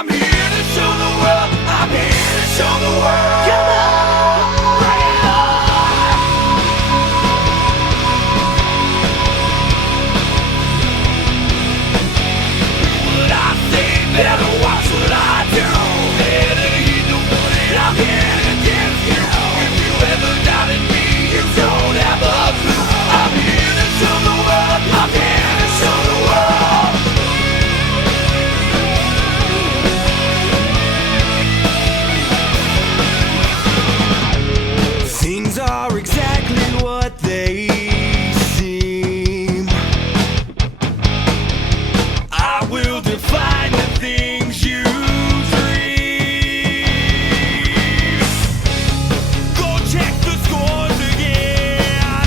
I'm here to show the world. I'm here to show the world. Come on, bring it on. What I say, better watch what I do. Better heed the warning I'm here to give you. If you ever doubted me, you don't have a clue. I'm here to show the world. I'm here to show the world. Things are exactly what they seem. I will define the things you dream. Go check the scores again.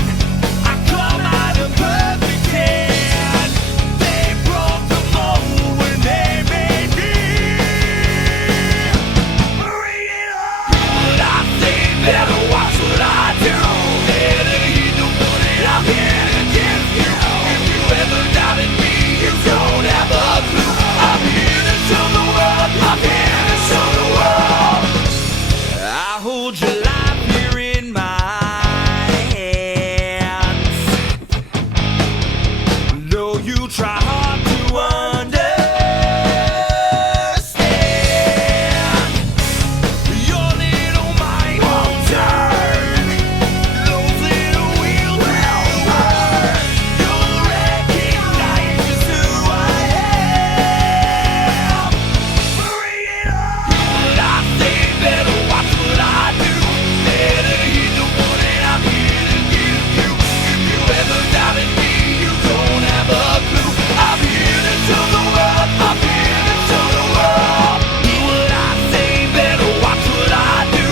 I come out a perfect 10. They broke the mold when they made me. Bring it on. What I say, better watch what I do. Better heed the warning I'm here to give you. If you ever doubted me, you don't have a clue. I'm here to show the world. I'm here to show the world. I hold your life here in my hands. Though you try hard to understand, your little mind won't turn. Those little wheels will burn. You'll recognize just who I am. Bring it on. What I say, better watch what I do. Better heed the warning I'm here to give you. If you ever doubted me, you don't have a clue. I'm here to show the world. I'm here to show the world. What I say, better watch what I do.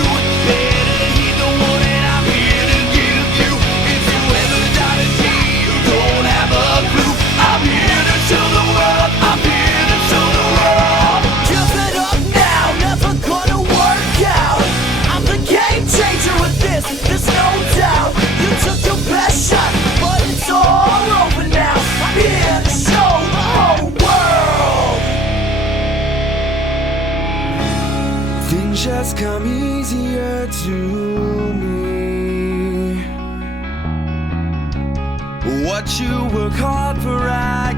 Better heed the warning I'm here to give you. If you ever doubted me, you don't have a clue. I'm here to show the world. I'm here to show the world. Give it up now, never gonna work out. I'm the game changer with this, there's no doubt. You took your best shot, but it's all over now. I'm here to show the whole world. Things just come easier to me. What you work hard for, I